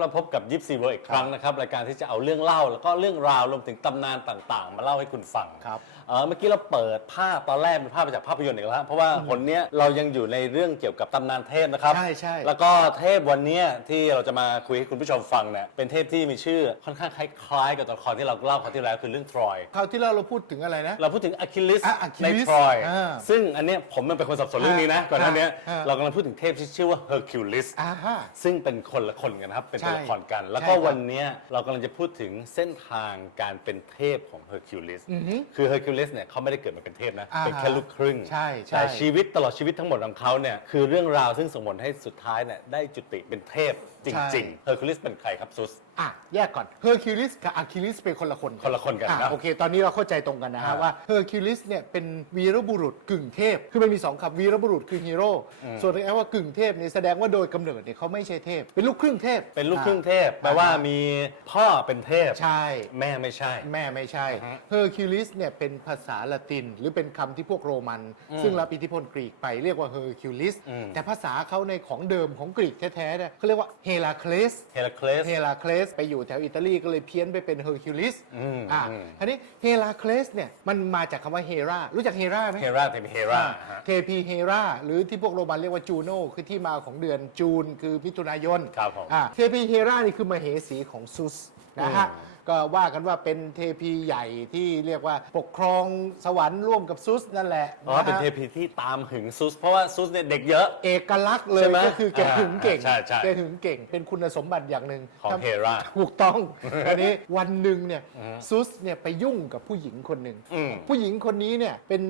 เราพบกับยิปซีเวิร์อีกครั้งนะครับรายการที่จะเอาเรื่องเล่า แล้วก็เรื่องราวรวมถึงตำนานต่างๆ มาเล่าให้คุณฟังครับเอ่อเมื่อกี้เราเปิดภาพตอนแรกเป็นภาพมาจากภาพยนตร์อีกแล้วเพราะว่าผลเนี้ยเรายังอยู่ในเรื่องเกี่ยวกับตำนานเทพนะครับใช่ใช่แล้วก็เทพวันเนี้ยที่เราจะมาคุยให้คุณผู้ชมฟังเนี่ยเป็นเทพที่มีชื่อค่อนข้างคล้ายๆกับตัวละครที่เราเล่าคราวที่แล้วคือเรื่องทรอย คราวที่แล้วเราพูดถึงอะไรนะ เราพูดถึงอะคิลิสอะใน Achilles ทรอย อ่าซึ่งอันเนี้ยผมมันเป็นคนสับสนเรื่องนี้นะอ่าก่อนหน้าเนี้ยอ่า เรากำลังพูดถึงเทพที่ชื่อว่าเฮอร์คิวลิส อ่าฮะ ซึ่งเป็นคนละคนกันนะครับ เป็นตัวละครกัน แล้วก็ใช่ครับวันเนี้ยเรากำลังจะพูดถึงเส้นทางการเป็นเทพของเฮอร์คิวลิสอือฮึคือเฮอร์คิวลิสเนี่ยเขาไม่ได้เกิดมาเป็นเทพนะอ่าเป็นแค่ลูกครึ่งใช่ใช่แต่ชีวิตตลอดชีวิตทั้งหมดของเขาเนี่ยคือเรื่องราวซึ่งส่งผลให้สุดท้ายเนี่ยได้จุติเป็นเทพจใช่ริงๆเฮอร์คิวลิสเป็นใครครับซุส อะแยกก่อนเฮอร์คิวลิสกับอะคิลิสเป็นคนละคนคนละคนกันนะอะโอเค ตอนนี้เราเข้าใจตรงกันนะฮะอ่าว่าเฮอร์คิวลิสเนี่ยเป็นวีรบุรุษกึ่งเทพ คือมันมีสองคำวีรบุรุษคือฮีโร่ส่วนไอ้ว่ากึ่งเทพเนี่ยแสดงว่าโดยกำเนิดเนี่ยเขาไม่ใช่เทพ เป็นลูกครึ่งเทพเป็นลูกครึ่งอะเทพ แปลว่ามีพ่อเป็นเทพ ใช่ แม่ไม่ใช่ แม่ไม่ใช่อือฮึเฮอร์คิวลิสเนี่ยเป็นภาษาละติน หรือเป็นคำที่พวกโรมัน ซึ่งรับอิทธิพลกรีกไปเรียกว่าเฮอร์คิวลิสอืมแต่ภาษาเขาในของเดิมของกรีกแท้ๆเนี่ยเขาเรียกว่าเฮราเคลสเฮราเคลสเฮราเคลสไปอยู่แถวอิตาลีก็เลยเพี้ยนไปเป็นเฮอร์คิวลิสอืมอ่าอืม ทีนี้เฮราเคลสเนี่ยมันมาจากคำว่าเฮรารู้จักเฮราไหม เฮราเทพเฮราอ่าเทพีเฮราหรือที่พวกโรมันเรียกว่าจูโนคือที่มาของเดือนจูนคือมิถุนายนครับผมอ่าเทพีเฮรานี่คือมเหสีของซุสนะฮะอืม ก็ว่ากันว่าเป็นเทพีใหญ่ที่เรียกว่าปกครองสวรรค์ร่วมกับซุสนั่นแหละอ๋อเป็นนะฮะเทพีที่ตามหึงซุส เพราะว่าซุสเนี่ยเด็กเยอะ เอกลักษณ์เลใช่ยไหมก็คือแกอ่าหึงเก่งใช่ใช่ แกหึงเก่ง เป็นคุณสมบัติอย่างหนึ่งของทำ เฮรา ถูกต้อง อันนี้วันหนึ่งเนี่ยซุสเนี่ยไปยุ่งกับผู้หญิงคนหนึ่ง อืม ผู้หญิงคนนี้เนี่ยเป็น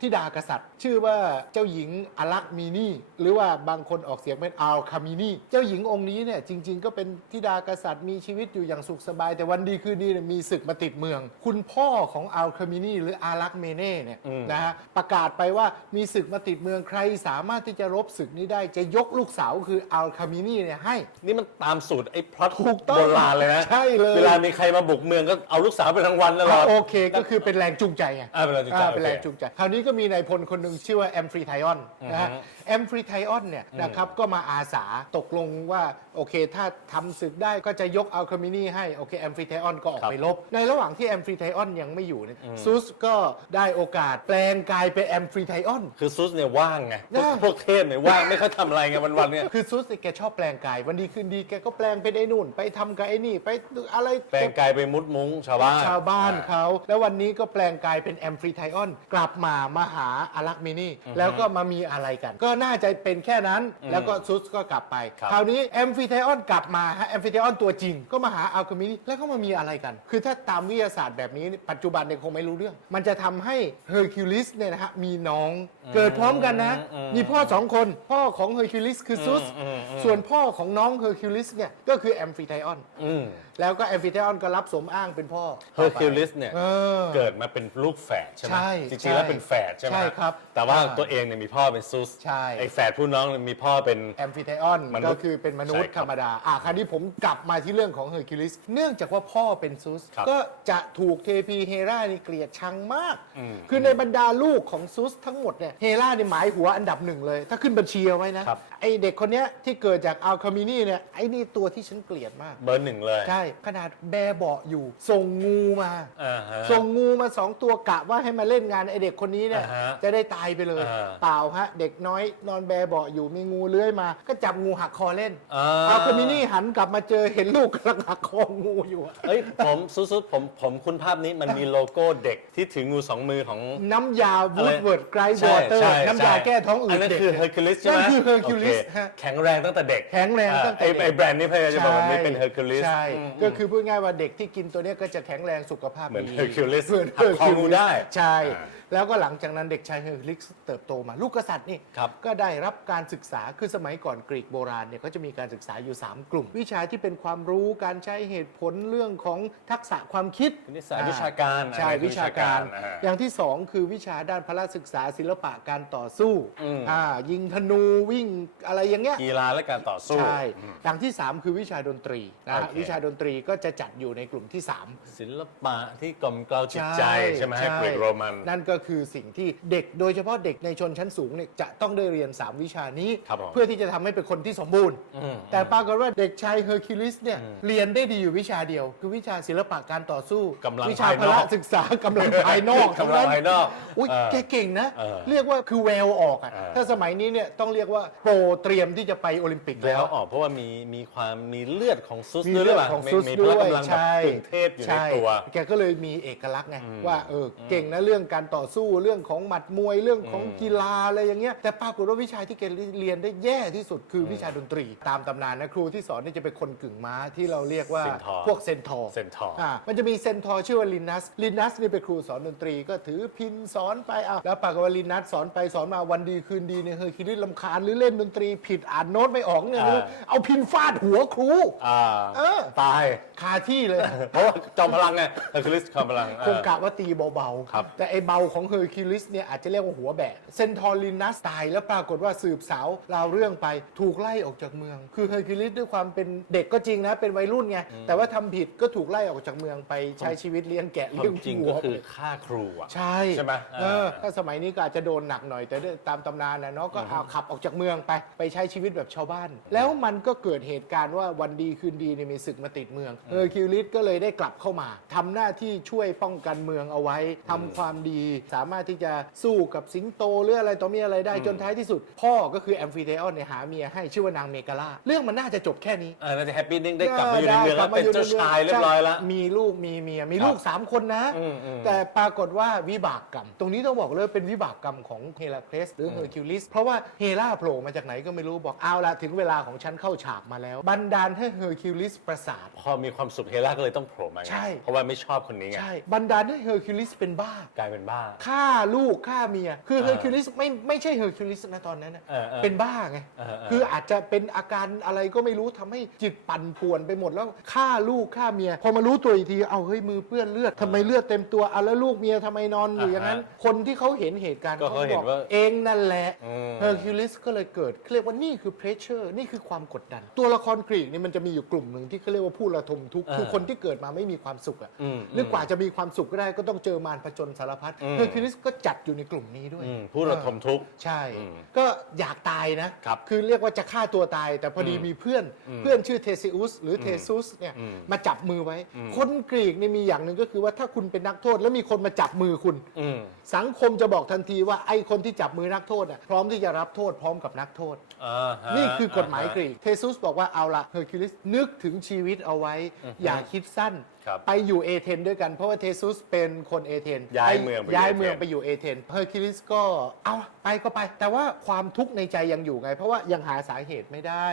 ธิดากษัตริย์ ชื่อว่าเจ้าหญิงอลักมีนีหรือว่าบางคนออกเสียงเป็นอัลคามินีเจ้าหญิงองค์นี้เนี่ยจริง ๆ ก็เป็นธิดากษัตริย์มีชีวิตอยู่อย่างสุขสบาย แต่วันดีคืนดีเนี่ยมีศึกมาติดเมือง คุณพ่อของอัลคามินีหรืออารักเมเน่เนี่ยอืม นะฮะประกาศไปว่ามีศึกมาติดเมืองใครสามารถที่จะรบศึกนี้ได้จะยกลูกสาวคืออัลคามินีเนี่ยให้ นี่มันตามสูตรไอ้พล็อตถูกต้องโบราณเลยนะใช่เลย เวลามีใครมาบุกเมืองก็เอาลูกสาวเป็นรางวัลตลอดโอเคก็คือเป็นแรงจูงใจไง อ่าเป็นแรงจูงใจอ่าเป็นแรงโอเคจูงใจ คราวนี้ก็มีนายพลคนหนึ่งชื่อว่าแอมฟรีไทออนนะฮะ อือฮึ แอมฟรีไทออนเนี่ยนะครับก็มาอาสาตกลงว่าโอเคถ้าทำศึกได้ก็จะยกอัลคามินีให้โอเคแอมฟรีไทออนก็ออกครับไปรบในระหว่างที่แอมฟรีไทออนยังไม่อยู่เนี่ยซูสก็ได้โอกาสแปลงกายเป็นแอมฟรีไทออน คือซุสเนี่ยว่างไง พวกว่าง พวกเทพเนี่ยว่างไม่ค่อยทำอะไรไงวันๆเนี่ย คือซูสเนี่ยแกชอบแปลงกายวันดีคืนดีแกก็แปลงเป็นไอ้นู่น ไปทำกับไอ้นี่ไปอะไรแปลงกายไปมุดมุ้งชาวบ้านชาวบ้านอ่ เขา แล้ววันนี้ก็แปลงกายเป็นแอมฟรีไทออน กลับมามาหาอารักมินีแล้วก็มามีอะไรกัน ก็น่าจะเป็นแค่นั้น แล้วก็ซุสก็กลับไป ครับคราวนี้แอมฟรีไทออนกลับมาฮะแอมฟรีไทออนตัวจริง ก็มาหาอัลคามินีแล้วก็มามีอะไรกัน คือถ้าตามวิทยาศาสตร์แบบนี้ปัจจุบันเนี่ยคงไม่รู้เรื่อง มันจะทำให้เฮอร์คิวลิสเนี่ยนะฮะมีน้องเกิดพร้อมกันนะมีพ่อสองคนพ่อของเฮอร์คิวลิสคือซุสอืมอืม ส่วนพ่อของน้องเฮอร์คิวลิสเนี่ยก็คือแอมฟรีไทออน อืม แล้วก็แอมฟิเทออนก็รับสมอ้างเป็นพ่อเฮอร์คิวลิสเนี่ยเออ เกิดมาเป็นลูกแฝดใช่ไหมใช่จใช่ริงๆแล้วเป็นแฝดใช่ไหมใช่ครับแต่ว่าอ่าตัวเองเนี่ยมีพ่อเป็นซุสใช่ ไอ้แฝดผู้น้องเนี่ยมีพ่อเป็น แอมฟิเทออนมนุษย์ก็คือเป็นมนุษย์ใช่คธรับรรมดา อะคราวนี้ผมกลับมาที่เรื่องของเฮอร์คิวลิส เนื่องจากว่าพ่อเป็นซุส ครับก็จะถูกเทพีเฮรานี่เกลียดชังมาก อืมคือในบรรดาลูกของซุสทั้งหมดเนี่ย เฮราเนี่ยหมายหัวอันดับหนึ่งเลย ถ้าขึ้นบัญชีเอาไว้นะ ครับ ไอเด็กคนเนี้ยที่เกิดจากอัลคามินีเนี่ย ไอนี่ตัวที่ฉันเกลียดมาก เบอร์หนึ่งเลย ใช่ขนาดแบเบาะอยู่ ส่งงูมา อ่าฮะ ส่งงูมาสองตัวกะว่าให้มาเล่นงานไอเด็กคนนี้เนี่ยอ่าฮะจะได้ตายไปเลย อ่า เปล่าฮะ เด็กน้อยนอนแบเบาะอยู่มีงูเลื้อยมา ก็จับงูหักคอเล่นอ่าเอาคอมินี่หันกลับมาเจอเห็นลูกกำลังหักคองูอยู่อะเอ้ยผมซุสๆผมผมคุณภาพนี้มันมีโลโก้เด็กที่ถืองูสองมือของ น้ำยาวูดเวิร์ดไกรวใช่อเตอร์ใช่น้ำยาใช่แก้ท้องอืดอันนั้นด็กคือเฮอร์คิวลิสใช่ไหมนั่นคือ Hercules โอเคฮะ แข็งแรงตั้งแต่เด็กแข็งแรงตั้งแต่ไอ้เด็ก ไอ้แบรนด์นี้พยายามจะบอกว่านี่เป็นเฮอร์คิวลิส ใช่ก็คือพูดง่ายว่าเด็กที่กินตัวเนี้ยก็จะแข็งแรงสุขภาพเหมือนดี Hercules เหมือนหักคองูได้ ใช่ อ่า แล้วก็หลังจากนั้นเด็กชายเฮอร์คิวลิสเติบโตมาลูกกษัตริย์นี่ครับ ก็ได้รับการศึกษาคือสมัยก่อนกรีกโบราณเนี่ยก็จะมีการศึกษาอยู่ 3 กลุ่ม วิชาที่เป็นความรู้การใช้เหตุผลเรื่องของทักษะความคิดนี่สายวิชาการใช่อันนี้คือวิชาการ วิชาการอ่าอย่างที่สองคือวิชาด้านพละศึกษาศิลปะการต่อสู้อืม อ่ายิงธนูวิ่งอะไรอย่างเงี้ย กีฬาและการต่อสู้ ใช่อย่างที่ 3 คือวิชาดนตรีนะฮะโอเค วิชาดนตรีก็จะจัดอยู่ในกลุ่มที่ 3 ศิลปะที่กล่อมเกลาจิตใจใช่ไหมให้กรีกโรมัน นั่นก็คือสิ่งที่เด็กโดยเฉพาะเด็กในชนชั้นสูงเนี่ยจะต้องได้เรียน 3 วิชานี้ ครับผมเพื่อที่จะทำให้เป็นคนที่สมบูรณ์ อืม แต่ปรากฏว่าเด็กชายเฮอร์คิวลิสเนี่ยเรียนได้ดีอยู่วิชาเดียว คือวิชาศิลปะการต่อสู้กำลังวิชาภายพนอกละศึกษากำลังภายนอกกำลังภายนอกอุ้ยเออแกเก่งนะ เออเรียกว่าคือแววออกอะเออ ถ้าสมัยนี้เนี่ยต้องเรียกว่าโปรเตรียมที่จะไปโอลิมปิกแล้แล้วว ออกเพราะว่ามีมีความมีเลือดของซุสมีด้วยหเรื่รือองเปล่าของมีซุสมีพด้ละวยกำลังแบบใช่กึ่งเทพอยู่ในใช่ตัว แกก็เลยมีเอกลักษณ์ไงว่าเออเก่งนะเรื่องการต่อสู้เรื่องของหมัดมวยเรื่องของกีฬาอะไรอย่างเงี้ยแต่ปรากฏว่าวิชาที่แกเรียนได้แย่ที่สุดคือวิชาดนตรี ตามตำนานนะครูที่สอนนี่จะเป็นคนกึ่งม้าที่เราเรียกว่าเซนทอร์ พวกเซนทอร์เซนทอร์ อ่ามันจะมีเซนทอร์ชื่อว่าลินัสลินัสนี่เป็นครูสอนดนตรีก็ถือพินสอนไปอะแล้วปรากฏว่าลินัสสอนไปสอนมาวันดีคืนดีเนี่ยเฮอร์คิวลิสลำคาญหรือเล่นดนตรีผิดอ่านโน้ตไม่ออกเนี่ยไม่รู้เอาพินฟาดหัวครู อ่าเออ ตาย คาที่เลย เพราะว่าจอมพลังไงเฮอร์คิวลิสจอมพลังคงกะว่าตีเบาครับ ๆ แต่ไอเบาของเฮอร์คิวลิสเนี่ยอาจจะเรียกว่าหัวแบะเซนทอรินัสตายแล้วปรากฏว่าสืบสาวราวเรื่องไปถูกไล่ออกจากเมือง คือเฮอร์คิวลิสด้วยความเป็นเด็กก็จริงนะ เป็นวัยรุ่นไง แต่ว่าทำผิดก็ถูกไล่ออกจากเมืองไปใช้ชีวิตเลี้ยงแกะควาเลี้ยงมจริงวัก็วคือฆ่าครูอะใช่ใช่ไหมเอออ่าถ้าสมัยนี้ก็อาจจะโดนหนักหน่อย แต่ด้วยตามตำนานนะเนาะก็เอาขับออกจากเมืองไปไปใช้ชีวิตแบบชาวบ้าน แล้วมันก็เกิดเหตุการณ์ว่าวันดีคืนดีเนี่ยมีศึกมาติดเมืองเฮอร์คิวลิสก็เลยได้กลับเข้ามาทำหน้าที่ช่วยป้องกันเมืองเอาไว้ทำความดีสามารถที่จะสู้กับสิงโตหรืออะไรต่อมีอะไรได้จนท้ายที่สุด พ่อก็คือแอมฟิเทออนเนี่ยหาเมียให้ชื่อว่านางเมกาลาเรื่องมันน่าจะจบแค่นี้เออน่าจะแฮปปี้นิ่งได้กลับมาอยู่ในเมืองกแล้บวมเป็นอยู่เจ้าในมืงชายเรียบร้อยแล้วใช่มีลูกมีเมียมีลูก 3 คนนะอืมอืมแต่ปรากฏว่าวิบากกรรม ตรงนี้ต้องบอกเลยเป็นวิบากกรรมของเฮราเคลสหรือเฮอร์คิวลิสเพราะว่าเฮราโผล่มาจากไหนก็ไม่รู้บอกเอาละถึงเวลาของฉันเข้าฉากมาแล้ว บันดาลให้เฮอร์คิวลิสประสาทพอมีความสุขเฮล่าก็เลยต้องโผล่มาไงใช่เพราะว่าไม่ชอบคนนี้ไงใช่บันดาลให้เฮอร์คิวลิสเป็นบ้ากลายเป็นบ้าฆ่าลูกฆ่าเมีย คือเออเฮอร์คิวลิสไม่ไม่ใช่เฮอร์คิวลิสนะตอนนั้นนะ เออเออ เป็นบ้าไง เออเออ คืออาจจะเป็นอาการอะไรก็ไม่รู้ทำให้จิตปั่นป่วนไปหมดแล้วฆ่าลูกฆ่าเมีย พอมารู้ตัวอีกที เอาเฮ้ยมือเปื้อนเลือดทำไมเลือดเต็มตัวเอาแล้วลูกเมียทำไมนอนอยู่อย่างนั้น คนที่เขาเห็นเหตุการณ์ก็เขาเห็นบอกว่า เองนั่นแหละ อืม เฮอร์คิวลิสก็เลยเกิดเขาเรียกว่านี่คือเพรสเชอร์นี่คือความกดดัน ตัวละครกรีกนี่มันจะมีอยู่กลุ่มหนึ่งที่เขาเรียกว่าผู้ระทมทุกข์เออคือคนที่เกิดมาไม่มีความสุขอะอืม หรือกว่าจะมีความสุขก็ได้ก็ต้องเจอมารผจญสารพัดอืมเฮอร์คิวลิสก็จัดอยู่ในกลุ่มนี้ด้วย อืมผู้ระทมทุกข์ ใช่ อืมก็อยากตายนะครับอเรียกว่าจะฆ่าตัวตาย แต่พอดีอืมมีเพื่อนเพื่อนชื่อเทซิอุสหรือเทซุสเนี่ยอืมมาจับมือไว้ คนกรีกเนี่ยมีอย่างหนึ่งก็คือว่าถ้าคุณเป็นนักโทษแล้วมีคนมาจับมือคุณ อืม สังคมจะบอกทันทีว่าไอ้คนที่จับมือนักโทษอะพร้อมที่จะรับโทษพร้อมกับนักโทษ อ่าฮะนี่คือกฎหมายกรีก เทซุสบอกว่าเอาละเฮอร์คิวลิสนึกถึงชีวิตเอาไว้ อย่าคิดสั้น ครับไปอยู่เอเธนด้วยกันเพราะว่าเทซุสเป็นคนเอเธนย้ายเมืองไปอยู่ย้ายเอเธนเมืองไปอยู่เอเธนเฮอร์คิวลิสก็เอาไปก็ไป แต่ว่าความทุกข์ในใจยังอยู่ไง เพราะว่ายังหาสาเหตุไม่ได้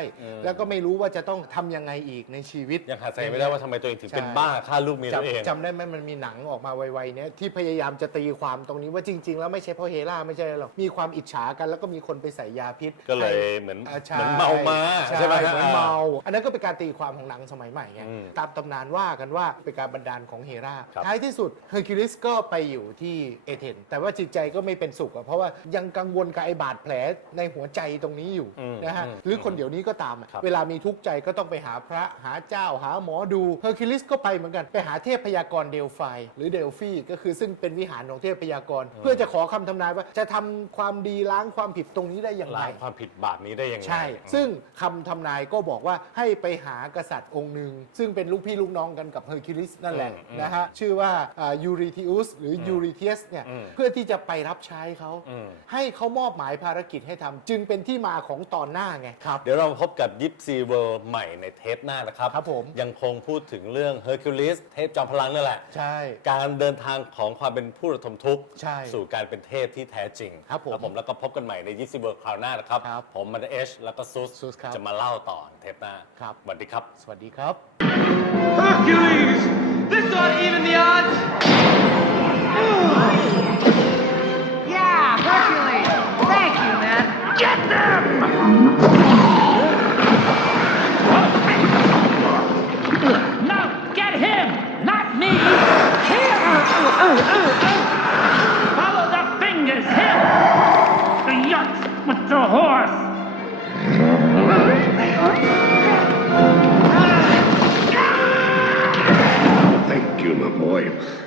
แล้วก็ไม่รู้ว่าจะต้องทำยังไงอีกในชีวิต ยังหาสาเหตุไม่ได้ว่าทำไมตัวเองถึงเป็นบ้าฆ่าลูกเมียตัวเอง จำจำได้ไหมมันมีหนังออกมาไวๆเนี่ยที่พยายามจะตีความตรงนี้ว่าจริง ๆ แล้วไม่ใช่เพราะเฮล่าไม่ใช่หรอกมีความอิจฉากันแล้วก็มีคนไปใส่ยาพิษก็เลยให้เหมือนอ่าใช่เหมือนเมามาใช่ใช่ไหมฮะเหมือนเมา อันนั้นก็เป็นการตีความของหนังสมัยใหม่ไงอืม ตามตำนานว่ากันว่าเป็นการบันดาลของเฮราครับ ท้ายที่สุดเฮอร์คิวลิสก็ไปอยู่ที่เอเธนแต่ว่าจิตใจก็ไม่เป็นสุขอะเพราะว่ายังกังวลกับไอ้บาดแผลในหัวใจตรงนี้อยู่อืมนะฮะอืมหรือคนเดี๋ยวนี้ก็ตามอะครับ เวลามีทุกข์ใจก็ต้องไปหาพระหาเจ้าหาหมอดูเฮอร์คิวลิสก็ไปเหมือนกันไปหาเทพพยากรณ์เดลไฟหรือเดลฟีก็คือซึ่งเป็นวิหารของเทพพยากรณ์เพื่อจะขอคำทำนายว่าจะทำความดีล้างความผิดตรงนี้ได้อย่างไร ล้างความผิดบาปนี้ได้ยังไง ใช่ ซึ่งคำทำนายก็บอกว่าให้ไปหากษัตริย์องค์หนึ่งซึ่งเป็นลูกพี่ลูกน้องกันกับเฮอร์คิวลิสนั่นแหละอืมอืมนะฮะชื่อว่ายูริทิอุสหรือยูริเทียสเนี่ยอืมเพื่อที่จะไปรับใช้เขาอืม ให้เขามอบหมายภารกิจให้ทำจึงเป็นที่มาของตอนหน้าไงครับ เดี๋ยวเรามาพบกับยิปซีเวิร์ใหม่ในเทปหน้านะครับ ครับผม ยังคงพูดถึงเรื่องเฮอร์คิวลิสเทพจอมพลังนั่นแหละ ใช่ การเดินทางของความเป็นผู้ระทมทุกข์ ใช่สู่การเป็นเทพที่แท้จริงครับผมแล้วผมแล้วก็พบกันใหม่ในยิปซีเวิร์คราวหน้านะครับ ครับผมมันเอชแล้วก็ซุสซุสครับจะมาเล่าต่อเทปหน้าครับ สวัสดีครับ สวัสดีครับ Hercules! This ought to even the odds! Yeah, Hercules! Thank you, man. Get them! No, get him, not me. Him. Follow the fingers. Him. The yucks with the horse. apoio.